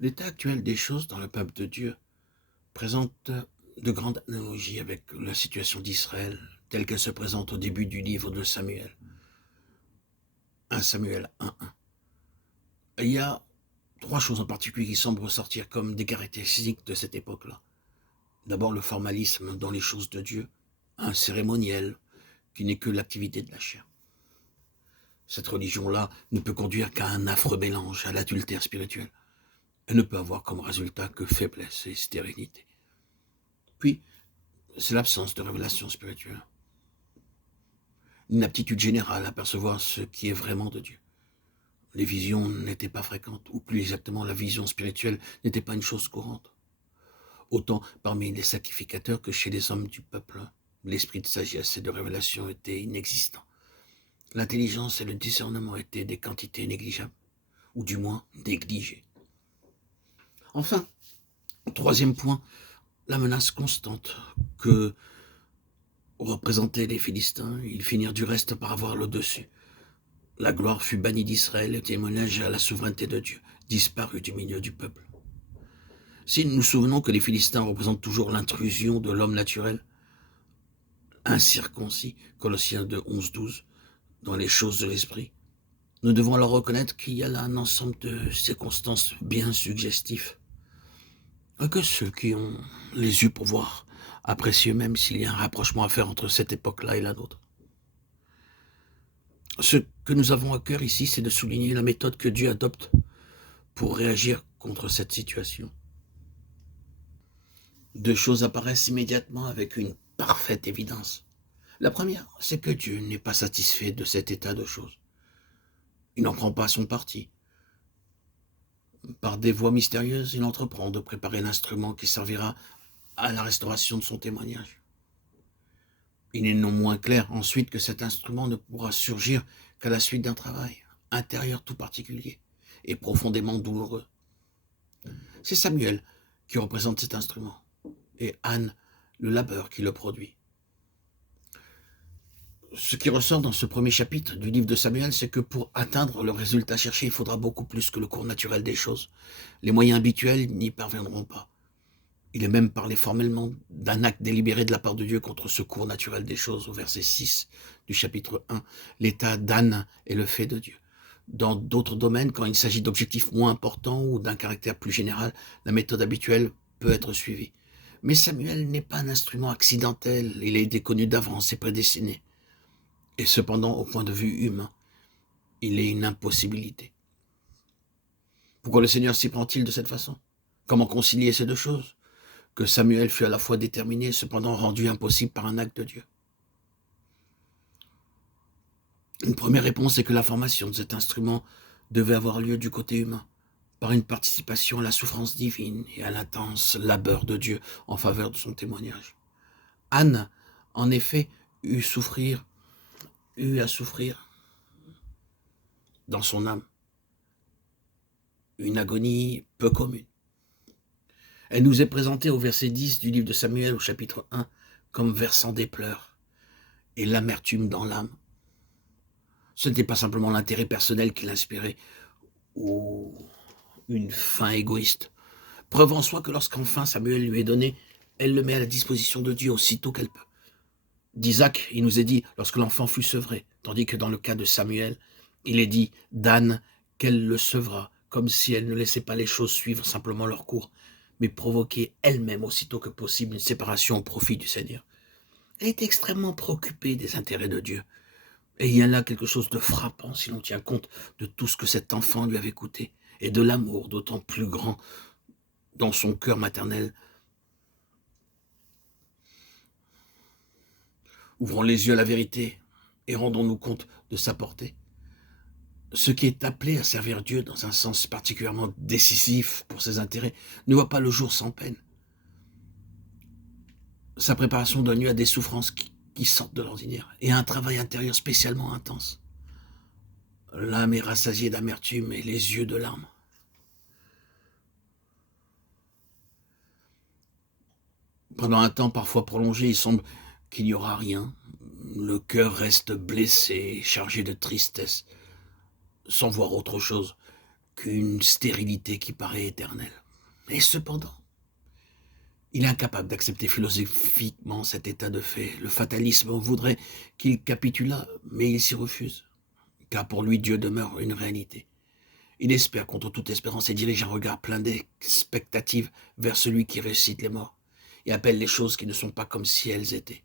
L'état actuel des choses dans le peuple de Dieu présente de grandes analogies avec la situation d'Israël telle qu'elle se présente au début du livre de Samuel, 1 Samuel 1.1. Il y a trois choses en particulier qui semblent ressortir comme des caractéristiques de cette époque-là. D'abord, le formalisme dans les choses de Dieu, un cérémoniel qui n'est que l'activité de la chair. Cette religion-là ne peut conduire qu'à un affreux mélange, à l'adultère spirituel. Elle ne peut avoir comme résultat que faiblesse et stérilité. Puis, c'est l'absence de révélation spirituelle. Une aptitude générale à percevoir ce qui est vraiment de Dieu. Les visions n'étaient pas fréquentes, ou plus exactement, la vision spirituelle n'était pas une chose courante. Autant parmi les sacrificateurs que chez les hommes du peuple, l'esprit de sagesse et de révélation était inexistant. L'intelligence et le discernement étaient des quantités négligeables, ou du moins négligées. Enfin, troisième point, la menace constante que représentaient les Philistins. Ils finirent du reste par avoir le dessus. La gloire fut bannie d'Israël, le témoignage à la souveraineté de Dieu disparut du milieu du peuple. Si nous nous souvenons que les Philistins représentent toujours l'intrusion de l'homme naturel, incirconcis, Colossiens 2, 11-12, dans les choses de l'esprit, nous devons alors reconnaître qu'il y a là un ensemble de circonstances bien suggestives, que ceux qui ont les yeux pour voir apprécient même s'il y a un rapprochement à faire entre cette époque-là et la nôtre. Ce que nous avons à cœur ici, c'est de souligner la méthode que Dieu adopte pour réagir contre cette situation. Deux choses apparaissent immédiatement avec une parfaite évidence. La première, c'est que Dieu n'est pas satisfait de cet état de choses. Il n'en prend pas son parti. Par des voies mystérieuses, il entreprend de préparer l'instrument qui servira à la restauration de son témoignage. Il est non moins clair ensuite que cet instrument ne pourra surgir qu'à la suite d'un travail intérieur tout particulier et profondément douloureux. C'est Samuel qui représente cet instrument et Anne le labeur qui le produit. Ce qui ressort dans ce premier chapitre du livre de Samuel, c'est que pour atteindre le résultat cherché, il faudra beaucoup plus que le cours naturel des choses. Les moyens habituels n'y parviendront pas. Il est même parlé formellement d'un acte délibéré de la part de Dieu contre ce cours naturel des choses, au verset 6 du chapitre 1. L'état d'Anne est le fait de Dieu. Dans d'autres domaines, quand il s'agit d'objectifs moins importants ou d'un caractère plus général, la méthode habituelle peut être suivie. Mais Samuel n'est pas un instrument accidentel, il a été connu d'avance et prédestiné. Et cependant, au point de vue humain, il est une impossibilité. Pourquoi le Seigneur s'y prend-il de cette façon? Comment concilier ces deux choses? Que Samuel fut à la fois déterminé, cependant rendu impossible par un acte de Dieu. Une première réponse est que la formation de cet instrument devait avoir lieu du côté humain, par une participation à la souffrance divine et à l'intense labeur de Dieu en faveur de son témoignage. Anne, en effet, eut à souffrir dans son âme une agonie peu commune. Elle nous est présentée au verset 10 du livre de Samuel au chapitre 1 comme versant des pleurs et l'amertume dans l'âme. Ce n'était pas simplement l'intérêt personnel qui l'inspirait ou une fin égoïste. Preuve en soit que lorsqu'enfin Samuel lui est donné, elle le met à la disposition de Dieu aussitôt qu'elle peut. D'Isaac, il nous est dit lorsque l'enfant fut sevré, tandis que dans le cas de Samuel, il est dit d'Anne qu'elle le sevra, comme si elle ne laissait pas les choses suivre simplement leur cours, mais provoquer elle-même aussitôt que possible une séparation au profit du Seigneur. Elle est extrêmement préoccupée des intérêts de Dieu. Et il y a là quelque chose de frappant si l'on tient compte de tout ce que cet enfant lui avait coûté, et de l'amour d'autant plus grand dans son cœur maternel. Ouvrons les yeux à la vérité et rendons-nous compte de sa portée. Ce qui est appelé à servir Dieu dans un sens particulièrement décisif pour ses intérêts ne voit pas le jour sans peine. Sa préparation donne lieu à des souffrances qui sortent de l'ordinaire et à un travail intérieur spécialement intense. L'âme est rassasiée d'amertume et les yeux de larmes. Pendant un temps parfois prolongé, il semble qu'il n'y aura rien. Le cœur reste blessé, chargé de tristesse, sans voir autre chose qu'une stérilité qui paraît éternelle. Et cependant, il est incapable d'accepter philosophiquement cet état de fait. Le fatalisme voudrait qu'il capitulât, mais il s'y refuse, car pour lui Dieu demeure une réalité. Il espère contre toute espérance et dirige un regard plein d'expectatives vers celui qui ressuscite les morts et appelle les choses qui ne sont pas comme si elles étaient.